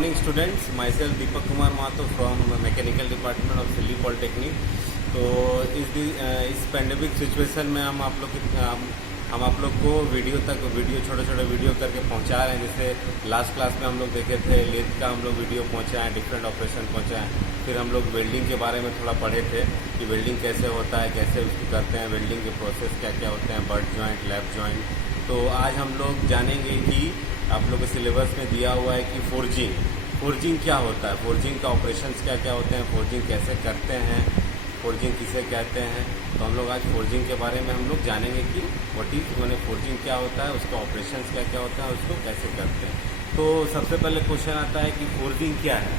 morning students, myself Deepak Kumar Mato from Mechanical Department of Delhi Polytechnic। तो इस pandemic situation में हम आप लोग को छोटे छोटे वीडियो करके पहुंचा रहे हैं। जैसे लास्ट क्लास में हम लोग देखे थे लेथ का हम लोग वीडियो पहुंचाएं, डिफरेंट ऑपरेशन पहुंचाएं। फिर हम लोग वेल्डिंग के बारे में थोड़ा पढ़े थे कि वेल्डिंग कैसे होता है, कैसे उसको करते हैं, वेल्डिंग के प्रोसेस क्या क्या होते हैं, बट जॉइंट, लैप जॉइंट। तो आज हम लोग जानेंगे कि आप लोग के सिलेबस में दिया हुआ है कि फोर्जिंग क्या होता है, फोर्जिंग का ऑपरेशंस क्या क्या होते हैं, फोर्जिंग कैसे करते हैं, फोर्जिंग किसे कहते हैं। तो हम लोग आज फोर्जिंग के बारे में हम लोग जानेंगे कि व्हाट इज फोर्जिंग क्या होता है, उसका ऑपरेशंस क्या क्या होता है, उसको कैसे करते हैं। तो सबसे पहले क्वेश्चन आता है कि फोर्जिंग क्या है।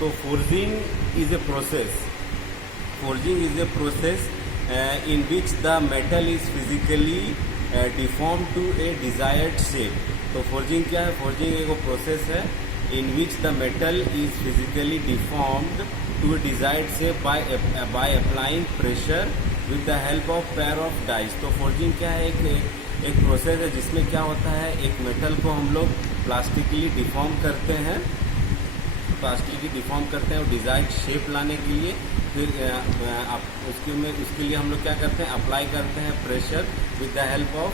तो forging is a process in which the metal is physically deformed to a desired shape। तो फोर्जिंग क्या है? फोर्जिंग एक प्रोसेस है in which the metal is physically deformed to a desired shape by applying pressure with the help of pair of dies। तो forging क्या है? एक process है जिसमें क्या होता है, एक मेटल को हम लोग प्लास्टिकली डिफॉर्म करते हैं और डिजायर्ड शेप लाने के लिए फिर उसके लिए हम लोग क्या करते हैं, अप्लाई करते हैं pressure with the help of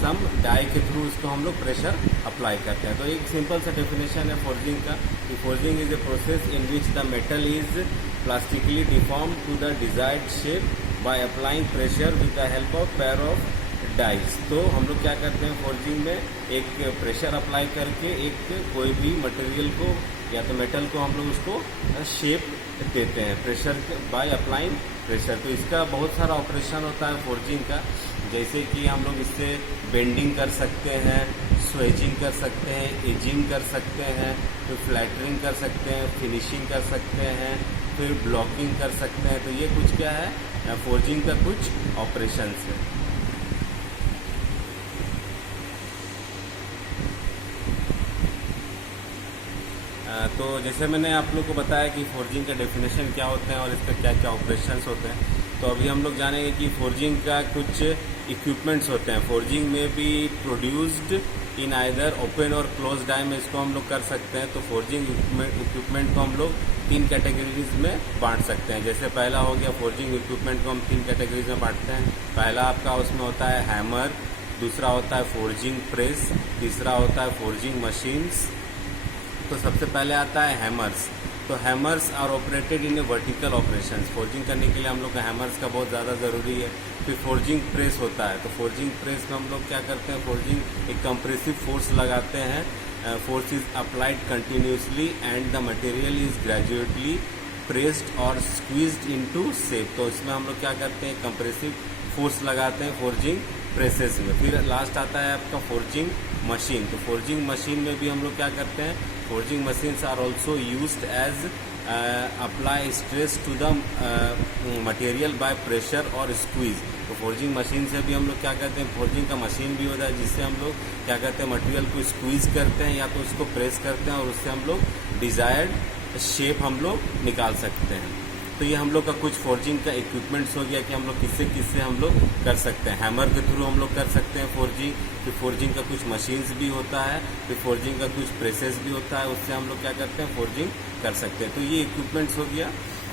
some die के थ्रू उसको हम लोग प्रेशर अप्लाई करते हैं। तो एक सिंपल सा डेफिनेशन है फोर्जिंग का कि forging is a process in which the metal is plastically deform to the desired shape by applying pressure with the help of pair of dies. तो हम लोग क्या करते हैं फोर्जिंग में, एक प्रेशर अप्लाई करके कोई भी मटेरियल को या तो मेटल को हम लोग उसको शेप देते हैं प्रेशर बाय अप्लाइंग प्रेशर। तो इसका बहुत सारा ऑपरेशन होता है फोर्जिंग का, जैसे कि हम लोग इससे बेंडिंग कर सकते हैं, स्वेजिंग कर सकते हैं, एजिंग कर सकते हैं, फिर फ्लैटरिंग कर सकते हैं, फिनिशिंग कर सकते हैं, फिर ब्लॉकिंग कर सकते हैं। तो ये कुछ क्या है, फोर्जिंग का कुछ ऑपरेशंस है। तो जैसे मैंने आप लोग को बताया कि फोर्जिंग का डेफिनेशन क्या होता है और इसका क्या क्या ऑपरेशंस होते हैं। तो अभी हम लोग जानेंगे कि फोर्जिंग का कुछ इक्विपमेंट्स होते हैं। फोर्जिंग में भी प्रोड्यूस्ड इन आइदर ओपन और क्लोज डाई में इसको हम लोग कर सकते हैं। तो फोर्जिंग इक्विपमेंट को हम लोग 3 कैटेगरीज में बांट सकते हैं। जैसे पहला हो गया, फोर्जिंग इक्विपमेंट को हम 3 कैटेगरीज में बांटते हैं। पहला आपका उसमें होता है हैमर, दूसरा होता है फोर्जिंग प्रेस, तीसरा होता है फोर्जिंग मशीन्स। तो सबसे पहले आता है हैमर्स। तो hammers are operated in a vertical operations. Forging करने के लिए हम लोग का हैमर्स का बहुत ज़्यादा ज़रूरी है। फिर फोर्जिंग प्रेस होता है। तो फोर्जिंग प्रेस में हम लोग क्या करते हैं, फोर्जिंग एक कंप्रेसिव फोर्स लगाते हैं। Force is applied continuously and the material is gradually pressed और स्क्वीज्ड इनटू शेप। तो इसमें हम लोग क्या करते हैं, कंप्रेसिव फोर्स लगाते हैं फोर्जिंग प्रेसेस में। फिर लास्ट आता है आपका फोर्जिंग मशीन। तो फोर्जिंग मशीन में भी हम लोग क्या करते हैं, forging machines are also used as apply stress to the material by pressure और स्क्वीज। तो फोर्जिंग मशीन से भी हम लोग क्या करते हैं, फोर्जिंग का मशीन भी होता है जिससे हम लोग क्या करते हैं, मटेरियल को स्क्वीज करते हैं या तो उसको प्रेस करते हैं और उससे हम लोग डिजायर्ड शेप हम लोग निकाल सकते हैं। तो ये हम लोग का कुछ फोर्जिंग का इक्विपमेंट्स हो गया कि हम लोग किससे हम लोग कर सकते हैं। हैमर के थ्रू हम लोग कर सकते हैं फोर्जिंग। फिर फोर्जिंग का कुछ मशीन्स भी होता है, फिर फोर्जिंग का कुछ प्रेसेस भी होता है, उससे हम लोग क्या करते हैं, फोर्जिंग कर सकते हैं। तो ये इक्विपमेंट्स हो गया।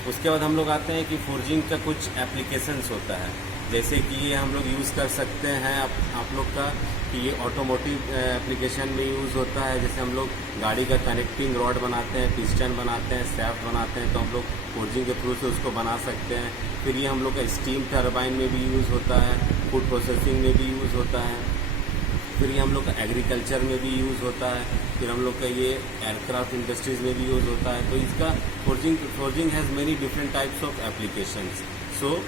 उसके बाद हम लोग आते हैं कि फोर्जिंग का कुछ एप्लीकेशंस होता है, जैसे कि ये हम लोग यूज़ कर सकते हैं आप लोग का कि ये ऑटोमोटिव एप्लीकेशन में यूज़ होता है। जैसे हम लोग गाड़ी का कनेक्टिंग रॉड बनाते हैं, पिस्टन बनाते हैं, सैफ्ट बनाते हैं, तो हम लोग फोर्जिंग के थ्रू से उसको बना सकते हैं। फिर ये हम लोग का स्टीम टरबाइन में भी यूज़ होता है, फूड प्रोसेसिंग में भी यूज़ होता है। फिर ये हम लोग का एग्रीकल्चर में भी यूज़ होता है। फिर हम लोग का ये एयरक्राफ्ट इंडस्ट्रीज़ में भी यूज़ होता है। तो इसका forging has many different types of applications. So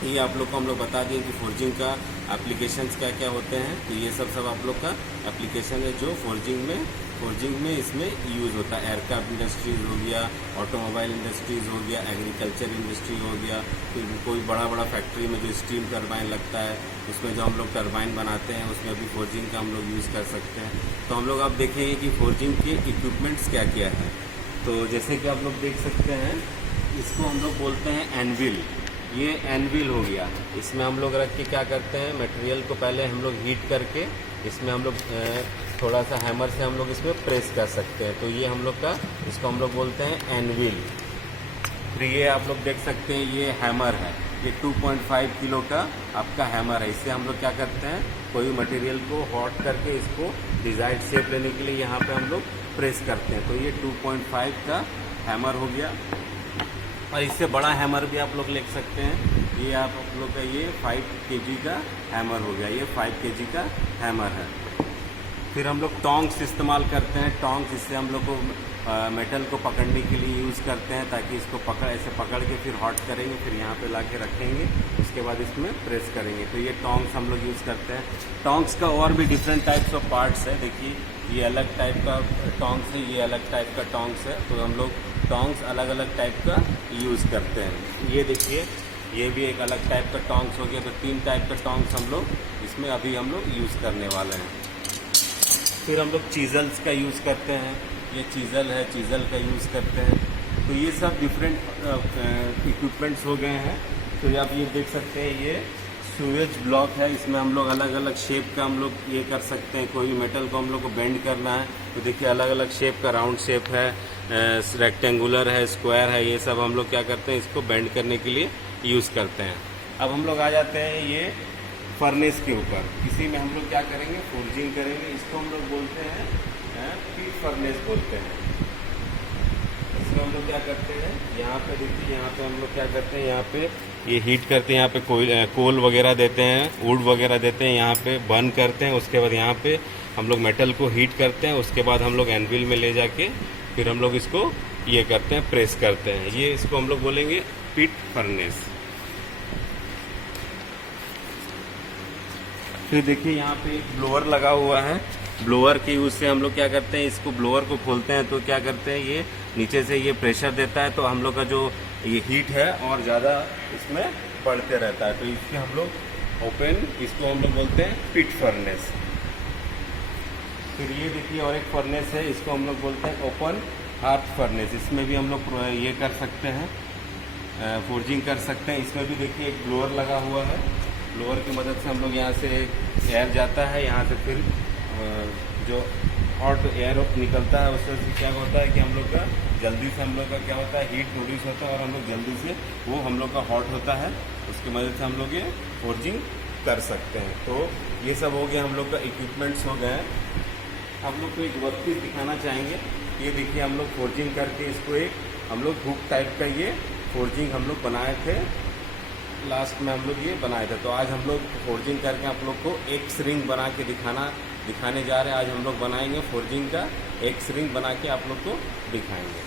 ये आप लोग को हम लोग बता दें कि फोर्जिंग का एप्लीकेशंस क्या क्या होते हैं। तो ये सब आप लोग का एप्लीकेशन है जो फोर्जिंग में इसमें यूज़ होता है। एयरक्राफ्ट इंडस्ट्रीज़ हो गया, ऑटोमोबाइल इंडस्ट्रीज़ हो गया, एग्रीकल्चर इंडस्ट्री हो गया। फिर कोई बड़ा फैक्ट्री में जो स्टीम टरबाइन लगता है उसमें जो हम लोग टरबाइन बनाते हैं उसमें भी फोर्जिंग का हम लोग यूज़ कर सकते हैं। तो हम लोग अब देखेंगे कि फोर्जिंग के इक्विपमेंट्स क्या क्या है। तो जैसे कि आप लोग देख सकते हैं, इसको हम लोग बोलते हैं एनविल। ये एनविल हो गया। इसमें हम लोग रख के क्या करते हैं, मटेरियल को पहले हम लोग हीट करके इसमें हम लोग थोड़ा सा हैमर से हम लोग इसमें प्रेस कर सकते हैं। तो ये हम लोग का, इसको हम लोग बोलते हैं एनविल। फिर ये आप लोग देख सकते हैं ये हैमर है, ये 2.5 किलो का आपका हैमर है। इससे हम लोग क्या करते हैं, कोई मटेरियल को हॉट करके इसको डिज़ायर्ड शेप लेने के लिए यहाँ पे हम लोग प्रेस करते हैं। तो ये 2.5 का हैमर हो गया। और इससे बड़ा हैमर भी आप लोग ले सकते हैं। ये आप लोग का ये 5 kg का हैमर हो गया, ये 5 kg का हैमर है। फिर हम लोग टोंग्स इस्तेमाल करते हैं। टोंग्स इससे हम लोग को मेटल को पकड़ने के लिए यूज़ करते हैं, ताकि इसको ऐसे पकड़ के फिर हॉट करेंगे, फिर यहाँ पे ला के रखेंगे, उसके बाद इसमें प्रेस करेंगे। तो ये टोंग्स हम लोग यूज़ करते हैं। टोंग्स का और भी डिफरेंट टाइप्स ऑफ पार्ट्स है। देखिए ये अलग टाइप का टोंग्स है, ये अलग टाइप का टोंग्स है। तो हम लोग टोंग्स अलग अलग टाइप का यूज़ करते हैं। ये देखिए ये भी एक अलग टाइप का टोंग्स हो गया। तो 3 टाइप का टोंग्स हम लोग इसमें अभी हम लोग यूज़ करने वाले हैं। फिर हम लोग चीज़ल्स का यूज़ करते हैं। ये चीज़ल है, चीज़ल का यूज़ करते हैं। तो ये सब डिफरेंट इक्विपमेंट्स हो गए हैं। तो आप ये देख सकते हैं ये स्यूएज ब्लॉक है। इसमें हम लोग अलग अलग शेप का हम लोग ये कर सकते हैं। कोई भी मेटल को हम लोग को बेंड करना है तो देखिए अलग अलग शेप का, राउंड शेप है, रेक्टेंगुलर है, स्क्वायर है, ये सब हम लोग क्या करते हैं, इसको बेंड करने के लिए यूज़ करते हैं। अब हम लोग आ जाते हैं ये फर्नेस के ऊपर। इसी में हम लोग क्या करेंगे, फोर्जिंग करेंगे। इसको हम लोग बोलते हैं पीट फर्नेस बोलते हैं। इसमें हम लोग क्या करते हैं, यहाँ पे देखिए, यहाँ पे हम लोग क्या करते हैं, यहाँ पे ये हीट करते हैं, यहाँ पे कोल वगैरह देते हैं, वुड वगैरह देते हैं, यहाँ पे बर्न करते हैं। उसके बाद यहाँ पे हम लोग मेटल को हीट करते हैं। उसके बाद हम लोग एनविल में ले जाके फिर हम लोग इसको ये करते हैं, प्रेस करते हैं। ये इसको हम लोग बोलेंगे पीट फर्नेस। फिर देखिए यहाँ पे एक ब्लोअर लगा हुआ है। ब्लोअर के यूज से हम लोग क्या करते हैं, इसको ब्लोअर को खोलते हैं तो क्या करते हैं, ये नीचे से ये प्रेशर देता है, तो हम लोग का जो ये हीट है और ज़्यादा इसमें बढ़ते रहता है। तो इसके हम लोग ओपन, इसको हम लोग बोलते हैं पिट फर्नेस। फिर ये देखिए और एक फर्नेस है, इसको हम लोग बोलते हैं ओपन हार्थ फर्नेस। इसमें भी हम लोग ये कर सकते हैं, फोर्जिंग कर सकते हैं। इसमें भी देखिए एक ब्लोअर लगा हुआ है। ब्लोअर की मदद से हम लोग यहाँ से एयर जाता है, यहाँ से फिर जो हॉट एयर निकलता है उससे क्या होता है कि हम लोग का जल्दी से हम लोग का क्या होता है, हीट प्रोड्यूस होता है और हम लोग जल्दी से वो हम लोग का हॉट होता है। उसकी मदद से हम लोग ये फोर्जिंग कर सकते हैं। तो ये सब हो गया, हम लोग का इक्विपमेंट्स हो गए। हम लोग को एक वर्कपीस दिखाना चाहेंगे। ये देखिए हम लोग फोर्जिंग करके इसको एक हम लोग हुक टाइप का ये फोर्जिंग हम लोग बनाए थे। लास्ट में हम लोग ये बनाए थे। तो आज हम लोग फोर्जिंग करके आप लोग को एक रिंग बना के दिखाने जा रहे हैं। आज हम लोग बनाएंगे फोर्जिंग का एक रिंग बना के आप लोग को दिखाएंगे।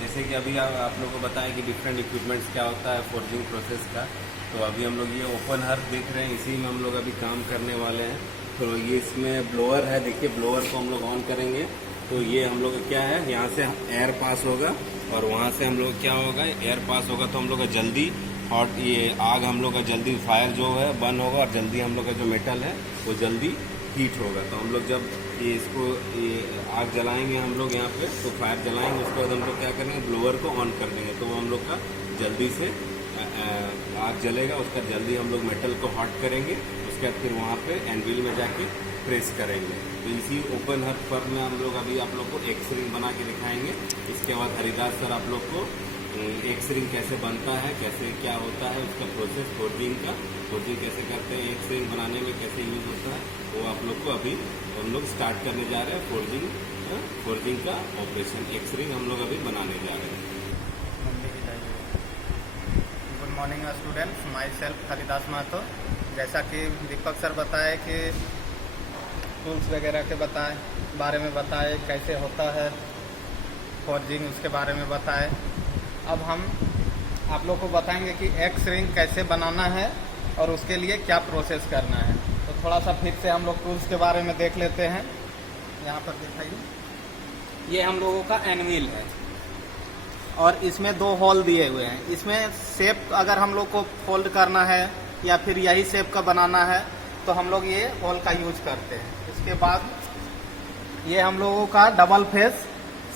जैसे कि अभी आप लोग को बताएं कि डिफरेंट इक्विपमेंट्स क्या होता है फोर्जिंग प्रोसेस का। तो अभी हम लोग ये ओपन हर्थ देख रहे हैं, इसी में हम लोग अभी काम करने वाले हैं। तो ये इसमें ब्लोअर है, देखिए ब्लोअर को हम लोग ऑन करेंगे तो ये हम लोग क्या है, यहाँ से एयर पास होगा और वहाँ से हम लोग क्या होगा, एयर पास होगा तो हम लोग का जल्दी हॉट ये आग हम लोग का जल्दी फायर जो है बर्न होगा और जल्दी हम लोग का जो मेटल है वो जल्दी हीट होगा। तो हम लोग जब ये इसको ये आग जलाएंगे हम लोग यहाँ पे, तो फायर जलाएंगे, उसके बाद हम लोग क्या करेंगे, ब्लोअर को ऑन कर देंगे तो वो हम लोग का जल्दी से आग जलेगा। उसका जल्दी हम लोग मेटल को हॉट करेंगे, उसके बाद फिर वहाँ पे एनविल में जाके प्रेस करेंगे। तो इसी ओपन हर्थ पर में हम लोग अभी आप लोग को एक रिंग बना के दिखाएंगे। इसके बाद हरिदास सर आप लोग को एक रिंग कैसे बनता है, कैसे क्या होता है उसका प्रोसेस, फोर्जिंग कैसे करते हैं, एक रिंग बनाने में कैसे यूज होता है, वो आप लोग को अभी हम लोग स्टार्ट करने जा रहे हैं। फोर्जिंग का ऑपरेशन एक रिंग हम लोग अभी बनाने जा रहे हैं। Good morning students, myself Haridas Mahato. जैसा कि दीपक सर बताए कि टूल्स वगैरह के बारे में बताए, कैसे होता है फोर्जिंग उसके बारे में बताए। अब हम आप लोग को बताएंगे कि एक्स रिंग कैसे बनाना है और उसके लिए क्या प्रोसेस करना है। तो थोड़ा सा फिर से हम लोग टूल्स के बारे में देख लेते हैं। यहाँ पर दिखाइए, ये हम लोगों का एनविल है और इसमें 2 होल दिए हुए हैं। इसमें शेप अगर हम लोग को फोल्ड करना है या फिर यही शेप का बनाना है तो हम लोग ये होल का यूज करते हैं। इसके बाद ये हम लोगों का डबल फेस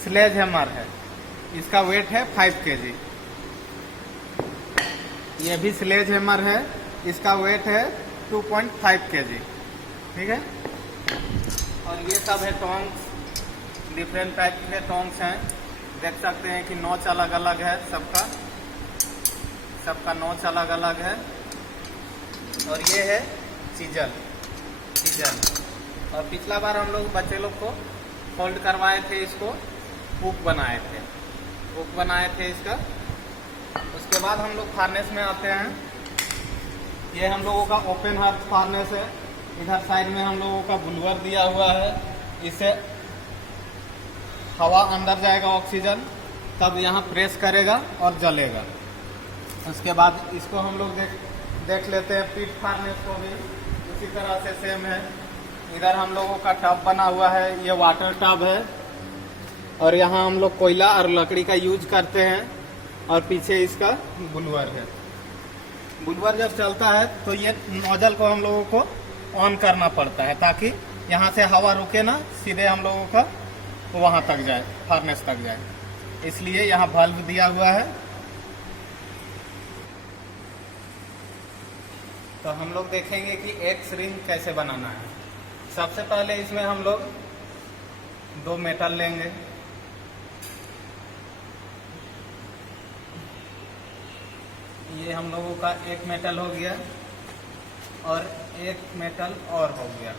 स्लेज हैमर है। इसका वेट है 5 kg। ये भी स्लेज हैमर है, इसका वेट है 2.5 kg। ठीक है। और ये सब है टोंग्स, डिफरेंट टाइप के टोंग्स हैं। देख सकते हैं कि नोच अलग अलग है, सबका नोच अलग अलग है। और ये है चीजल। और पिछला बार हम लोग बच्चे लोग को फोल्ड करवाए थे, इसको हुक बनाए थे इसका। उसके बाद हम लोग फार्नेस में आते हैं। ये हम लोगों का ओपन हार्थ फार्नेस है। इधर साइड में हम लोगों का बुलवर दिया हुआ है, इससे हवा अंदर जाएगा, ऑक्सीजन, तब यहाँ प्रेस करेगा और जलेगा। उसके बाद इसको हम लोग देख लेते हैं पीठ फार्नेस को भी उसी तरह से सेम है। इधर हम लोगों का टब बना हुआ है, ये वाटर टब है। और यहाँ हम लोग कोयला और लकड़ी का यूज करते हैं। और पीछे इसका बुलवर है। बुलवर जब चलता है तो ये नोजल को हम लोगों को ऑन करना पड़ता है, ताकि यहाँ से हवा रुके ना, सीधे हम लोगों का वहाँ तक जाए, फार्नेस तक जाए। इसलिए यहाँ वाल्व दिया हुआ है। तो हम लोग देखेंगे कि एक्स रिंग कैसे बनाना है। सबसे पहले इसमें हम लोग 2 मेटल लेंगे। ये हम लोगों का 1 मेटल हो गया और 1 मेटल और हो गया।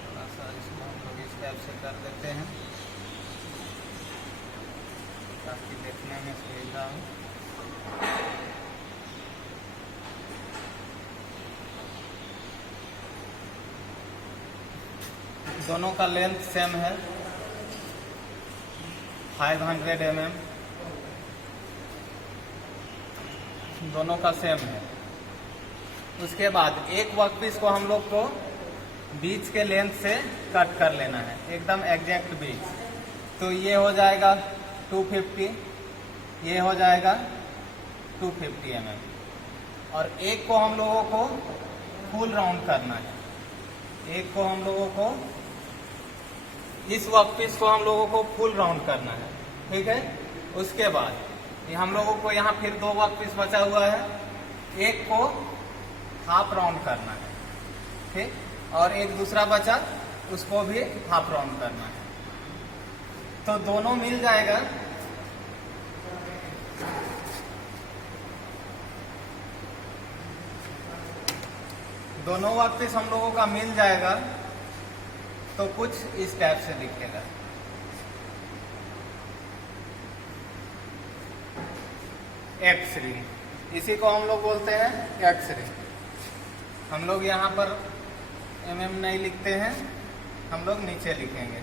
थोड़ा सा इसमें हम लोग इस टाइप से कर देते हैं ताकि देखने में सुविधा हो। दोनों का लेंथ सेम है, 500 mm दोनों का सेम है। उसके बाद एक वर्कपीस को हम लोग को बीच के लेंथ से कट कर लेना है, एकदम एग्जैक्ट बीच। तो ये हो जाएगा 250, ये हो जाएगा 250 mm। और एक को हम लोगों को फुल राउंड करना है। एक को हम लोगों को, इस वर्कपीस को हम लोगों को फुल राउंड करना है। ठीक है। उसके बाद ये हम लोगों को यहाँ फिर 2 वर्कपीस बचा हुआ है, एक को हाफ राउंड करना है। ठीक। और एक दूसरा बचा, उसको भी हाफ राउंड करना है। तो दोनों मिल जाएगा दोनों वर्कपीस हम लोगों का मिल जाएगा तो कुछ इस टाइप से दिखेगा। एक्स रिंग, इसी को हम लोग बोलते हैं एक्स रिंग। हम लोग यहाँ पर mm नहीं लिखते हैं, हम लोग नीचे लिखेंगे।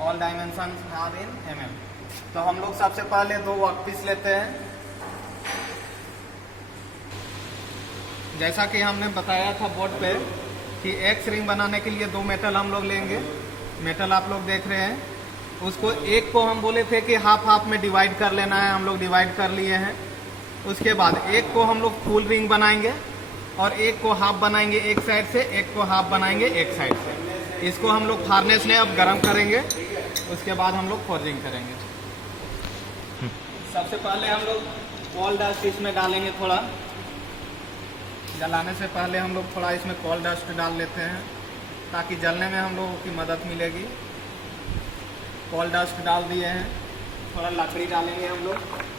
All dimension are in mm। तो हम लोग सबसे पहले 2 वर्कपीस लेते हैं। जैसा कि हमने बताया था बोर्ड पे कि एक्स रिंग बनाने के लिए 2 मेटल हम लोग लेंगे। मेटल आप लोग देख रहे हैं, उसको एक को हम बोले थे कि हाफ हाफ में डिवाइड कर लेना है, हम लोग डिवाइड कर लिए हैं। उसके बाद एक को हम लोग फुल रिंग बनाएंगे और एक को हाफ बनाएंगे एक साइड से, एक को हाफ बनाएंगे एक साइड से। इसको हम लोग फार्नेस में अब गर्म करेंगे, उसके बाद हम लोग फोर्जिंग करेंगे। सबसे पहले हम लोग कोल डस्ट इसमें डालेंगे। थोड़ा जलाने से पहले हम लोग थोड़ा इसमें कोल डस्ट डाल लेते हैं ताकि जलने में हम लोगों की मदद मिलेगी। कोल डस्ट डाल दिए हैं, थोड़ा लकड़ी डालेंगे हम लोग।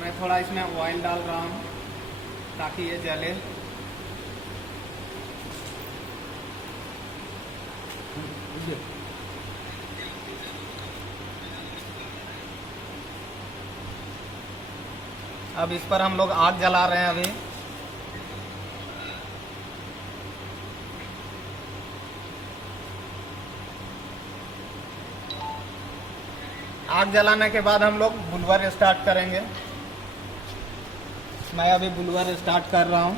मैं थोड़ा इसमें ऑयल डाल रहा हूँ ताकि ये जले। अब इस पर हम लोग आग जला रहे हैं अभी। आग जलाने के बाद हम लोग बुलवर स्टार्ट करेंगे। मैं अभी बुलवर स्टार्ट कर रहा हूँ।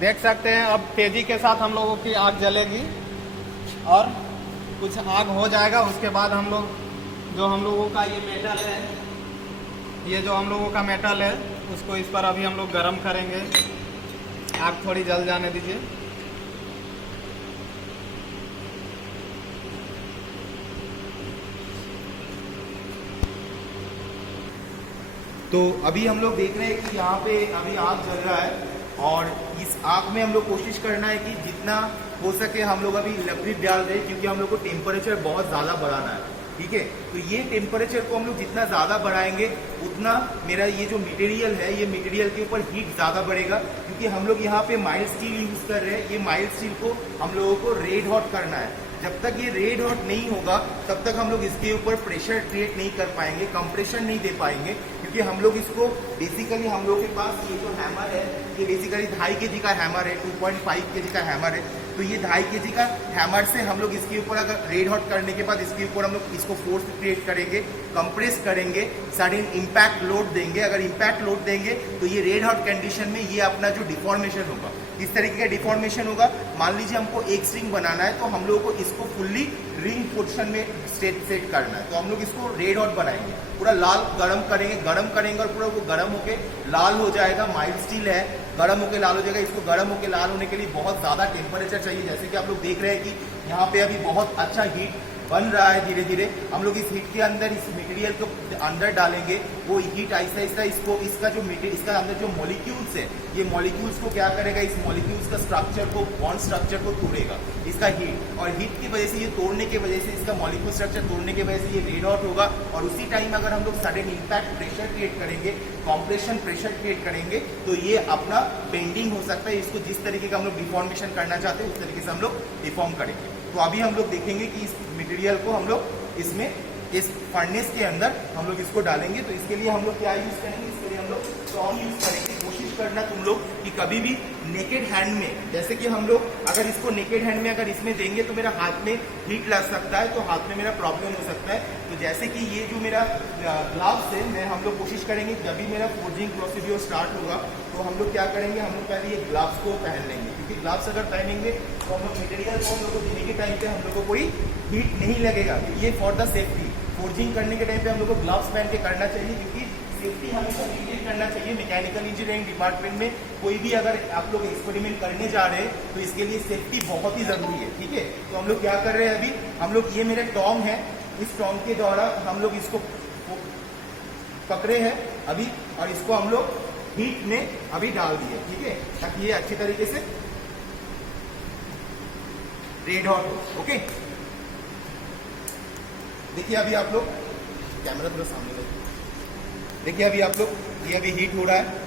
देख सकते हैं अब तेजी के साथ हम लोगों की आग जलेगी और कुछ आग हो जाएगा। उसके बाद हम लोगों का ये मेटल है, ये जो हम लोगों का मेटल है उसको इस पर अभी हम लोग गर्म करेंगे। आग थोड़ी जल जाने दीजिए। तो अभी हम लोग देख रहे हैं कि यहाँ पे अभी आग जल रहा है और इस आग में हम लोग कोशिश करना है कि जितना हो सके हम लोग अभी लकड़ी डाल दें, क्योंकि हम लोग को टेम्परेचर बहुत ज़्यादा बढ़ाना है। ठीक है, तो ये टेम्परेचर को हम लोग जितना ज़्यादा बढ़ाएंगे उतना मेरा ये जो मटेरियल है, ये मटेरियल के ऊपर हीट ज़्यादा बढ़ेगा। क्योंकि हम लोग यहाँ पे माइल्ड स्टील यूज़ कर रहे हैं। ये माइल्ड स्टील को हम लोगों को रेड हॉट करना है। जब तक ये रेड हॉट नहीं होगा तब तक हम लोग इसके ऊपर प्रेशर क्रिएट नहीं कर पाएंगे, कंप्रेशन नहीं दे पाएंगे। क्योंकि हम लोग इसको बेसिकली हम लोग के पास ये जो हैमर है ये बेसिकली 2.5 kg का हैमर है, 2.5 kg का हैमर है। तो ये 2.5 kg का हैमर से हम लोग इसके ऊपर अगर रेड हॉट करने के बाद इसके ऊपर हम लोग इसको फोर्स क्रिएट करेंगे, कंप्रेस करेंगे, सडन इम्पैक्ट लोड देंगे। अगर इम्पैक्ट लोड देंगे तो ये रेड हॉट कंडीशन में ये अपना जो डिफॉर्मेशन होगा, इस तरीके का डिफॉर्मेशन होगा। मान लीजिए हमको एक स्ट्रिंग बनाना है तो हम लोगों को इसको फुल्ली रिंग पोर्शन में सेट करना है। तो हम लोग इसको रेड हॉट बनाएंगे, पूरा लाल गरम करेंगे और पूरा वो गरम होके लाल हो जाएगा। माइल्ड स्टील है, गरम होके लाल हो जाएगा। इसको गरम होके लाल होने के लिए बहुत ज़्यादा टेम्परेचर चाहिए। जैसे कि आप लोग देख रहे हैं कि यहाँ पे अभी बहुत अच्छा हीट बन रहा है। धीरे धीरे हम लोग इस हीट के अंदर इस मटेरियल को अंदर डालेंगे। वो हीट आहिस्ता आहिस्ता इसका जो मटेरियल, इसका अंदर जो मॉलिक्यूल्स है, ये मॉलिक्यूल्स को क्या करेगा, इस मॉलिक्यूल्स का स्ट्रक्चर को, बॉन्ड स्ट्रक्चर को तोड़ेगा। इसका हीट और हीट की वजह से, ये तोड़ने की वजह से, इसका मॉलिक्यूल स्ट्रक्चर तोड़ने की वजह से ये रेड हॉट होगा। और उसी टाइम अगर हम लोग सडन इम्पैक्ट प्रेशर क्रिएट करेंगे, कॉम्प्रेशन प्रेशर क्रिएट करेंगे तो ये अपना बेंडिंग हो सकता है। इसको जिस तरीके का हम लोग डिफॉर्मेशन करना चाहते हैं उस तरीके से हम लोग डिफॉर्म करेंगे। तो अभी हम लोग देखेंगे कि इस मटेरियल को हम लोग इसमें इस फर्नेस के अंदर हम लोग इसको डालेंगे। तो इसके लिए हम लोग क्या यूज करेंगे, इसके लिए हम लोग स्ट्रॉन्ग यूज करेंगे। कोशिश करना तुम लोग कि कभी भी नेकेड हैंड में, जैसे कि हम लोग अगर इसको नेकेड हैंड में अगर इसमें देंगे तो मेरा हाथ में हीट लग सकता है, तो हाथ में मेरा प्रॉब्लम हो सकता है। तो जैसे कि ये जो मेरा ग्लव्स है, मैं हम लोग कोशिश करेंगे जब भी मेरा फोर्जिंग प्रोसीड्योर स्टार्ट होगा तो हम लोग क्या करेंगे, हम लोग पहले ये ग्लव्स को पहन लेंगे। क्योंकि ग्लव्स अगर पहनेंगे तो हम लोग मटेरियल को हम लोग को देने के टाइम पे हम लोग को कोई हीट नहीं लगेगा। ये फॉर द सेफ्टी, फोर्जिंग करने के टाइम पे हम लोग को ग्लव्स पहन के करना चाहिए। क्योंकि सेफ्टी हमेशा मेंटेन करना चाहिए। मैकेनिकल इंजीनियरिंग डिपार्टमेंट में कोई भी अगर आप लोग एक्सपेरिमेंट करने जा रहे हैं तो इसके लिए सेफ्टी बहुत ही ज़रूरी है। ठीक है, तो हम लोग क्या कर रहे हैं अभी, हम लोग ये मेरे टॉन्ग है, इस टॉन्ग के द्वारा हम लोग इसको पकड़े हैं अभी और इसको हम लोग हीट में अभी डाल दिए। ठीक है, ताकि ये अच्छी तरीके से रेड हॉट हो। ओके, देखिए अभी आप लोग कैमरा थोड़ा सामने देखिए। देखिए अभी आप लोग, ये अभी हीट हो रहा है।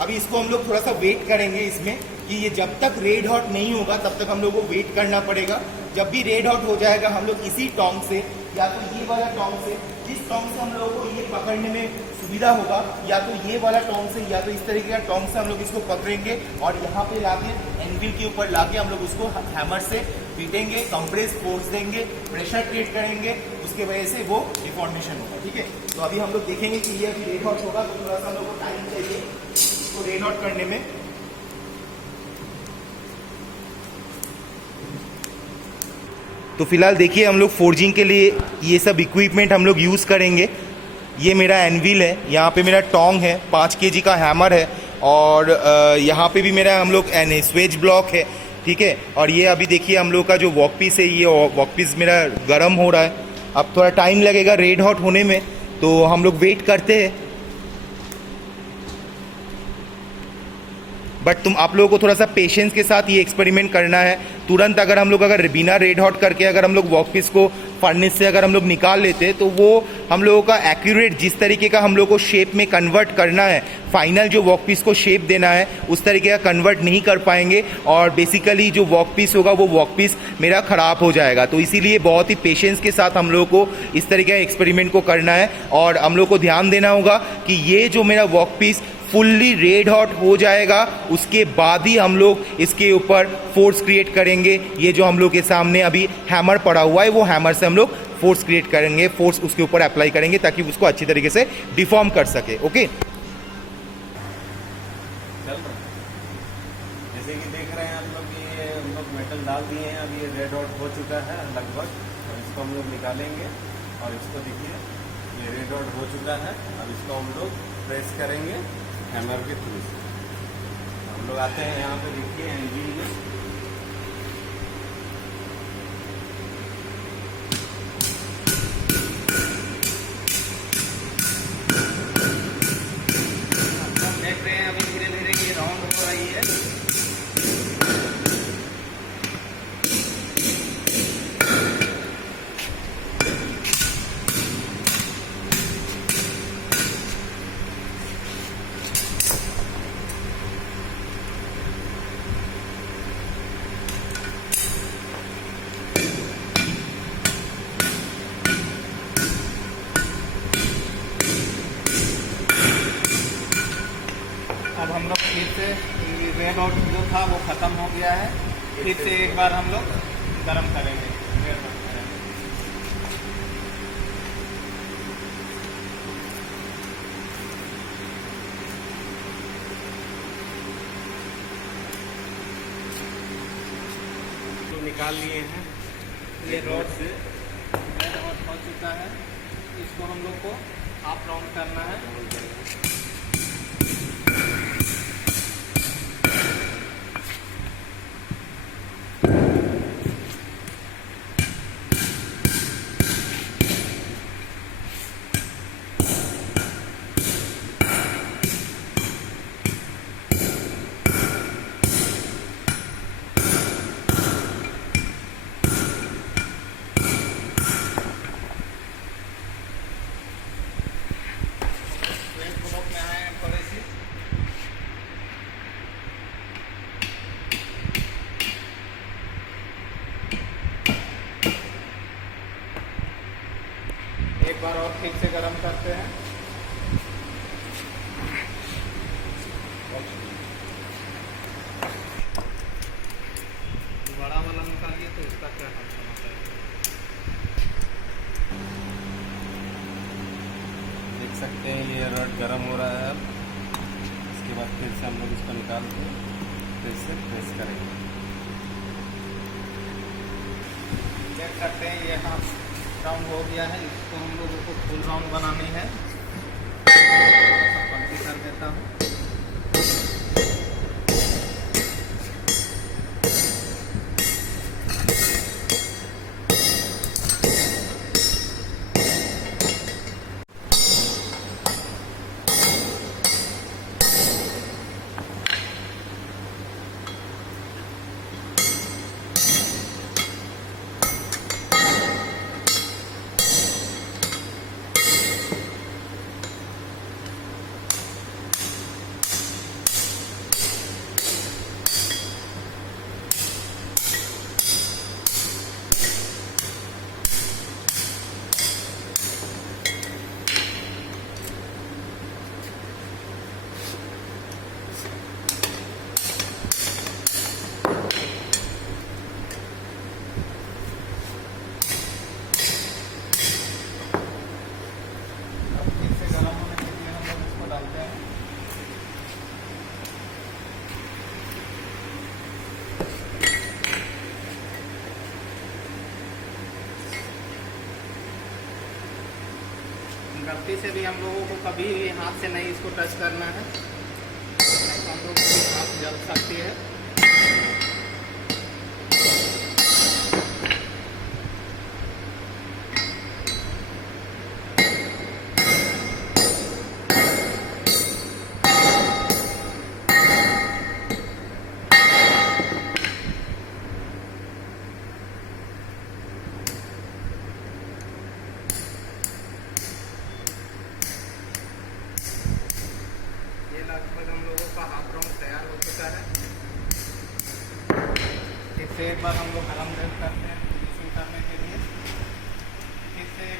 अभी इसको हम लोग थोड़ा सा वेट करेंगे इसमें कि ये जब तक रेड हॉट नहीं होगा तब तक हम लोग को वेट करना पड़ेगा। जब भी रेड हॉट हो जाएगा हम लोग इसी टॉन्ग से, या तो ये वाला टॉन्ग से, जिस टॉन्ग से हम लोगों को ये पकड़ने में सुविधा होगा, या तो ये वाला टॉन्ग से, या तो इस तरीके का टॉन्ग से हम लोग इसको पकड़ेंगे और यहाँ पे लाके एनविल के ऊपर लाके हम लोग उसको हैमर से पीटेंगे, कंप्रेस फोर्स देंगे, प्रेशर क्रिएट करेंगे, उसके वजह से वो डिफॉर्मेशन होगा। ठीक है, तो अभी हम लोग देखेंगे कि ये अभी रेड हॉट होगा तो थोड़ा सा हम लोग को टाइम चाहिए इसको रेड हॉट करने में। तो फिलहाल देखिए हम लोग फोर्जिंग के लिए ये सब इक्विपमेंट हम लोग यूज़ करेंगे। ये मेरा एनविल है, यहाँ पे मेरा टोंग है, 5 kg का हैमर है और यहाँ पे भी मेरा हम लोग स्वेज ब्लॉक है। ठीक है, और ये अभी देखिए हम लोग का जो वॉक पीस है, ये वॉक पीस मेरा गर्म हो रहा है। अब थोड़ा टाइम लगेगा रेड हॉट होने में, तो हम लोग वेट करते हैं। बट आप लोगों को थोड़ा सा पेशेंस के साथ ये एक्सपेरिमेंट करना है। तुरंत अगर बिना रेड हॉट करके अगर हम लोग वर्कपीस को फर्नेस से अगर हम लोग निकाल लेते हैं तो वो हम लोगों का एक्यूरेट जिस तरीके का हम लोग को शेप में कन्वर्ट करना है, फाइनल जो वर्कपीस को शेप देना है उस तरीके का कन्वर्ट नहीं कर पाएंगे और बेसिकली जो वर्कपीस होगा वो वर्कपीस मेरा ख़राब हो जाएगा। तो इसीलिए बहुत ही पेशेंस के साथ हम लोगों को इस तरीके का एक्सपेरिमेंट को करना है और हम लोग को ध्यान देना होगा कि ये जो मेरा वर्कपीस फुल्ली रेड हॉट हो जाएगा उसके बाद ही हम लोग इसके ऊपर फोर्स क्रिएट करेंगे। ये जो हम लोग के सामने अभी हैमर पड़ा हुआ है वो हैमर से हम लोग फोर्स क्रिएट करेंगे, फोर्स उसके ऊपर अप्लाई करेंगे ताकि उसको अच्छी तरीके से डिफॉर्म कर सके। ओके, जैसे कि देख रहे हैं आप लोग कि ये हम लोग मेटल डाल दिए हैं, अभी ये रेड हॉट हो चुका है लगभग, और इसको हम लोग निकालेंगे और इसको देखिए ये रेड हॉट हो चुका है। अब इसको हम लोग प्रेस करेंगे हैमर के थ्रू से। हम लोग आते हैं यहाँ पे, देखिए एंजिन में देख रहे हैं अभी धीरे धीरे ये राउंड हो रही है। अब हम लोग फिर से रेड हॉट जो था वो ख़त्म हो गया है, फिर से एक बार हम लोग गर्म करेंगे। तो निकाल लिए हैं ये रोड से रेड हॉट हो चुका है, इसको हम लोग को हाफ राउंड करना है। में आए हैं थोड़े सी, एक बार और ठीक से गर्म करते हैं। बड़ा वाला निकालिए तो इसका क्या हाल समाता है। देख सकते हैं ये रड गर्म हो रहा है। अब इसके बाद फिर से हम लोग इसको निकाल के फिर से प्रेस करेंगे। देख सकते हैं ये हाफ राउंड हो गया है, इसको हम लोगों को फुल राउंड बनानी है। पलटी कर देता हूँ। गलती से भी हम लोगों को कभी भी हाथ से नहीं इसको टच करना है, तो हम लोग की हाथ जल सकती है।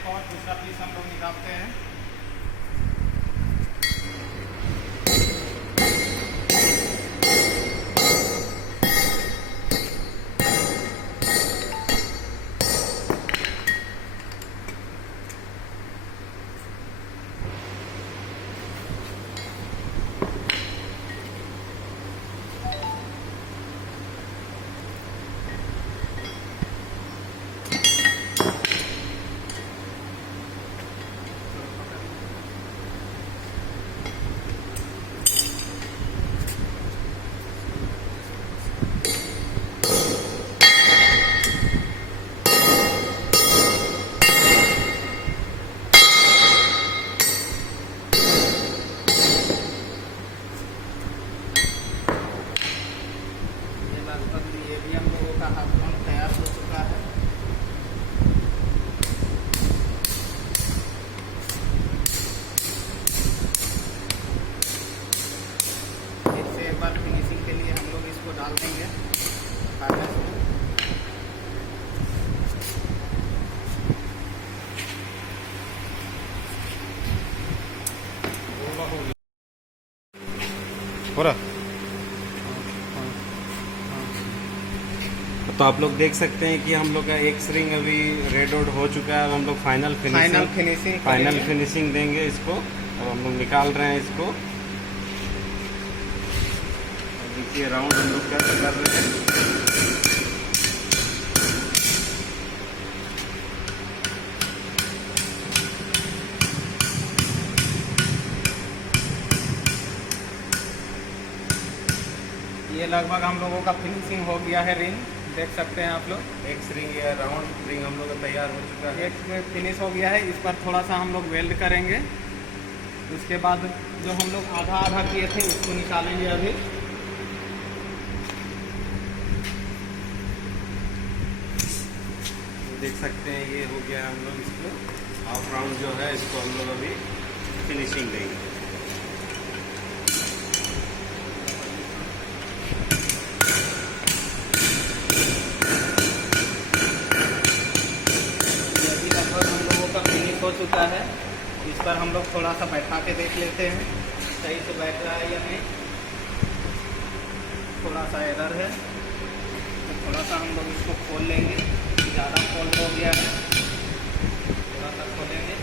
एक और दूसरा पीस हम लोग निकालते हैं। ये भी हम लोगों का हाफ राउंड तैयार हो चुका है। फिर से एक बार फिनिशिंग के लिए हम लोग इसको डाल देंगे कागज में। पूरा तो आप लोग देख सकते हैं कि हम लोग का एक स्ट्रिंग अभी रेड आउट हो चुका है। अब हम लोग फाइनल फिनिशिंग देंगे इसको। अब हम लोग निकाल रहे हैं इसको। देखिए राउंड हम लोग कैसे कर रहे हैं। ये लगभग हम लोगों का फिनिशिंग हो गया है। रिंग देख सकते हैं आप लोग। एक स्ट्रिंग या राउंड रिंग हम लोग का तैयार हो चुका है। एक में फिनिश हो गया है। इस पर थोड़ा सा हम लोग वेल्ड करेंगे। उसके बाद जो हम लोग आधा आधा किए थे उसको निकालेंगे अभी। देख सकते हैं ये हो गया। हम लोग इसको हाफ राउंड जो है इसको हम लोग अभी फिनिशिंग देंगे। हो चुका है। इस पर हम लोग थोड़ा सा बैठा के देख लेते हैं सही से बैठ रहा है या नहीं। थोड़ा सा एरर है तो थोड़ा सा हम लोग इसको खोल लेंगे। ज़्यादा फोल्ड हो गया है, थोड़ा सा खोलेंगे।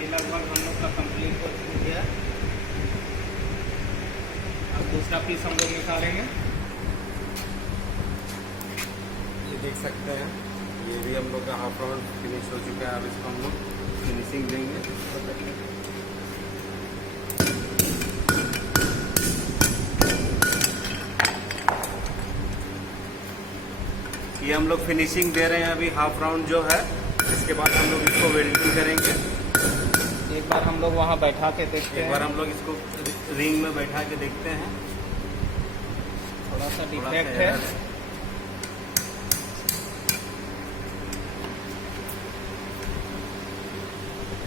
ये लगभग हम लोग का कंप्लीट हो गया। अब दूसरा पीस हम लोग निकालेंगे। देख सकते हैं ये भी हम लोग का हाफ राउंड फिनिश हो चुका है। अब इसको हम लोग फिनिशिंग देंगे। ये हम लोग फिनिशिंग दे रहे हैं अभी हाफ राउंड जो है। इसके बाद हम लोग इसको वेल्डिंग करेंगे। एक बार हम लोग वहाँ बैठा के देखते हैं। एक बार हम लोग इसको रिंग में बैठा के देखते हैं। थोड़ा सा डिफेक्ट है।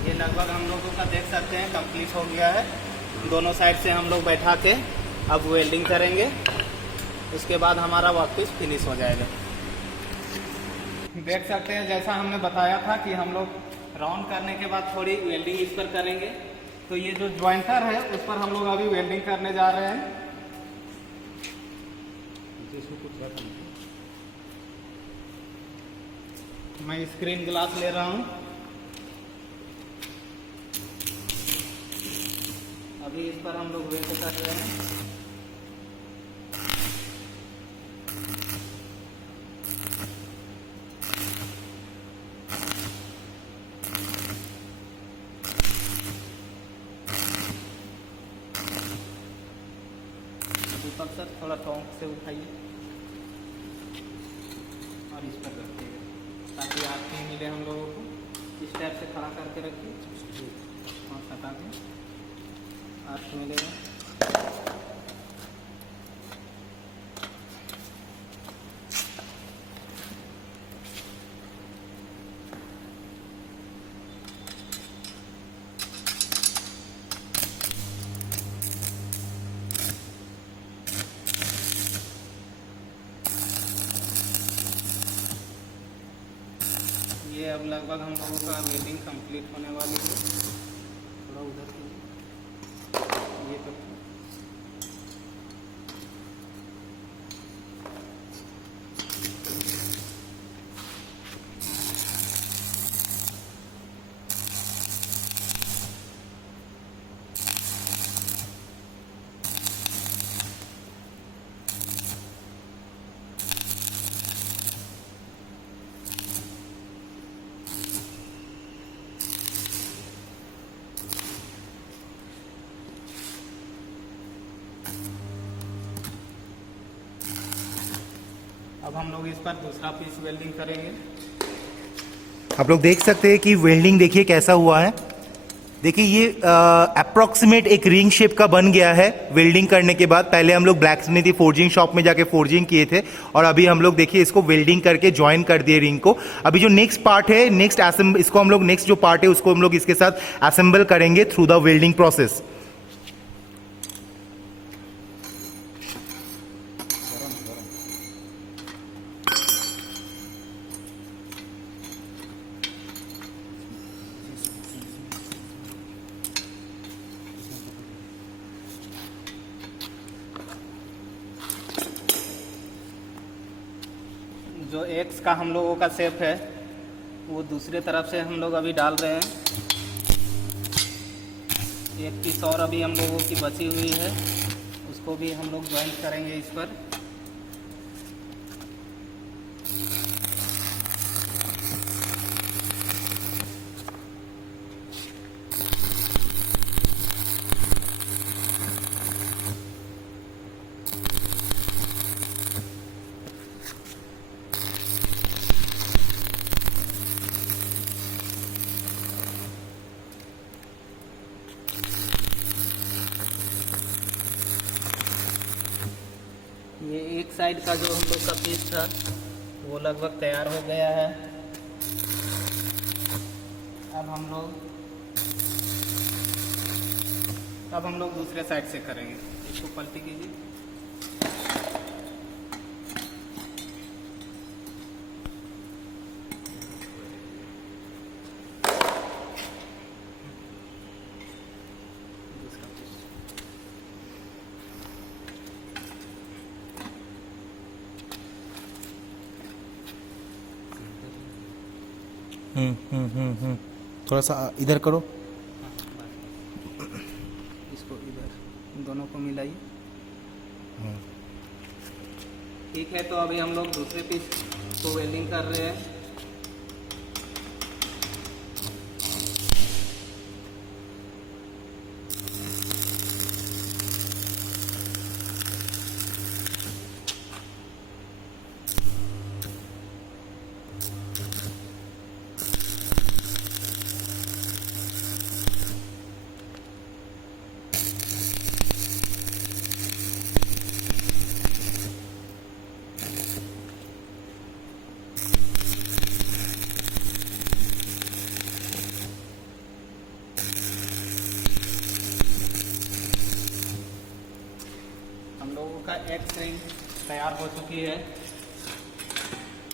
ये लगभग हम लोगों का देख सकते हैं कंप्लीट हो गया है। दोनों साइड से हम लोग बैठा के अब वेल्डिंग करेंगे। उसके बाद हमारा वर्कपीस फिनिश हो जाएगा। देख सकते हैं जैसा हमने बताया था कि हम लोग राउंड करने के बाद थोड़ी वेल्डिंग इस पर करेंगे। तो ये जो ज्वाइंटर है उस पर हम लोग अभी वेल्डिंग करने जा रहे हैं। मैं स्क्रीन ग्लास ले रहा हूँ। अभी इस पर हम लोग वेल्ड कर रहे हैं। दीपक सर थोड़ा टोंक से उठाइए और इस पर रखिएगा ताकि आँख नहीं मिले हम लोगों को। इस टाइप से खड़ा करके रखिए और हटा के आँख मिलेगा। अब लगभग हम लोगों का वेल्डिंग कंप्लीट होने वाली है। थोड़ा उधर ये तो अब हम लोग इस पर दूसरा पीस वेल्डिंग करेंगे। आप लोग देख सकते हैं कि वेल्डिंग देखिए कैसा हुआ है। देखिए ये अप्रोक्सीमेट एक रिंग शेप का बन गया है वेल्डिंग करने के बाद। पहले हम लोग ब्लैक स्मिथी फोर्जिंग शॉप में जाके फोर्जिंग किए थे और अभी हम लोग देखिए इसको वेल्डिंग करके ज्वाइन कर दिए रिंग को। अभी जो नेक्स्ट पार्ट है, इसको हम लोग नेक्स्ट जो पार्ट है उसको हम लोग इसके साथ असेंबल करेंगे थ्रू द वेल्डिंग प्रोसेस। जो एक्स का हम लोगों का शेप है वो दूसरे तरफ से हम लोग अभी डाल रहे हैं। एक पीस और अभी हम लोगों की बची हुई है, उसको भी हम लोग ज्वाइन करेंगे इस पर। ये एक साइड का जो हम लोग का पीस था वो लगभग तैयार हो गया है। अब हम लोग दूसरे साइड से करेंगे। इसको पलटी कीजिए। थोड़ा सा इधर करो। इसको इधर दोनों को मिलाइए। ठीक है, तो अभी हम लोग दूसरे पीस को वेल्डिंग कर रहे हैं। हम लोगों का एक्स रिंग तैयार हो चुकी है,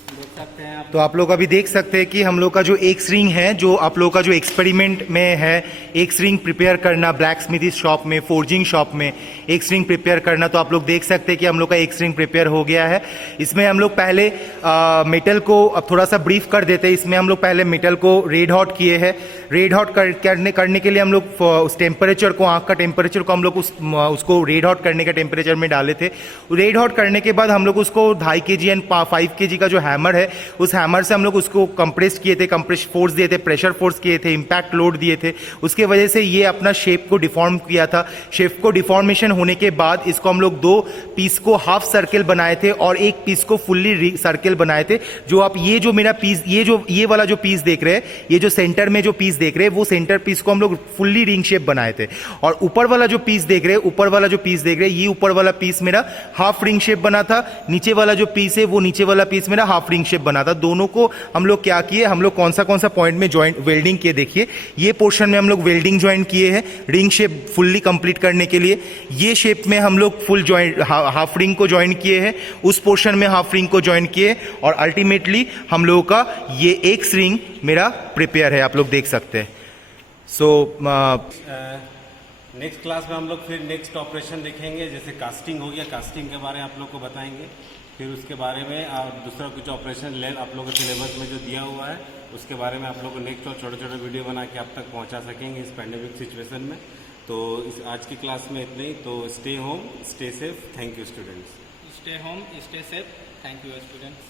देख सकते हैं आप। तो आप लोग अभी देख सकते हैं कि हम लोग का जो एक्स रिंग है, जो आप लोग का जो एक्सपेरिमेंट में है एक्स रिंग प्रिपेयर करना ब्लैक स्मिथी शॉप में, फोर्जिंग शॉप में एक्स रिंग प्रिपेयर करना, तो आप लोग देख सकते हैं कि हम लोग का एक्स रिंग प्रिपेयर हो गया है। इसमें हम लोग पहले मेटल को अब थोड़ा सा ब्रीफ कर देते हैं। इसमें हम लोग पहले मेटल को रेड हॉट किए हैं। रेड हॉट करने के लिए हम लोग उस टेम्परेचर को, आँख का टेम्परेचर को हम लोग उसको रेड हॉट करने का टेम्परेचर में डाले थे। रेड हॉट करने के बाद हम लोग उसको 2.5 kg एंड 5 kg का जो हैमर है, उस हैमर से हम लोग उसको कंप्रेस किए थे, कंप्रेस फोर्स दिए थे, प्रेशर फोर्स किए थे, इंपैक्ट लोड दिए थे। उसके वजह से ये अपना शेप को डिफॉर्म किया था। शेप को डिफॉर्मेशन होने के बाद इसको हम लोग 2 पीस को हाफ सर्किल बनाए थे और 1 पीस को फुल्ली सर्किल बनाए थे। जो आप ये जो मेरा पीस, ये वाला जो पीस देख रहे हैं, ये जो सेंटर में जो पीस देख रहे हैं, वो सेंटर पीस को हम लोग फुल्ली रिंग शेप बनाए थे। और ऊपर वाला जो पीस देख रहे हैं, ये ऊपर वाला पीस मेरा हाफ रिंग शेप बना था। नीचे वाला जो पीस है वो नीचे वाला पीस मेरा हाफ हाफ रिंग शेप बना था, दोनों को हम लोग क्या किए, हम लोग कौन सा पॉइंट में जॉइंट वेल्डिंग किए। देखिए ये पोर्शन में हम लोग वेल्डिंग ज्वाइन किए हैं रिंग शेप फुल्ली कंप्लीट करने के लिए। ये शेप में हम लोग फुल जॉइंट हाफ रिंग को ज्वाइन किए हैं, उस पोर्शन में हाफ रिंग को ज्वाइन किए, और अल्टीमेटली हम लोगों का ये एक रिंग मेरा प्रिपेयर है, आप लोग देख सकते हैं। सो नेक्स्ट क्लास में हम लोग फिर नेक्स्ट ऑपरेशन देखेंगे, जैसे कास्टिंग हो गया, कास्टिंग के बारे में आप लोग को बताएंगे। फिर उसके बारे में और दूसरा कुछ ऑपरेशन आप लोगों के सिलेबस में जो दिया हुआ है उसके बारे में आप लोग को नेक्स्ट और छोटे छोटे वीडियो बना के आप तक पहुंचा सकेंगे इस पैंडेमिक सिचुएशन में। तो इस आज की क्लास में इतना ही। तो stay home, stay safe, thank you students. Stay home, stay safe, thank you students.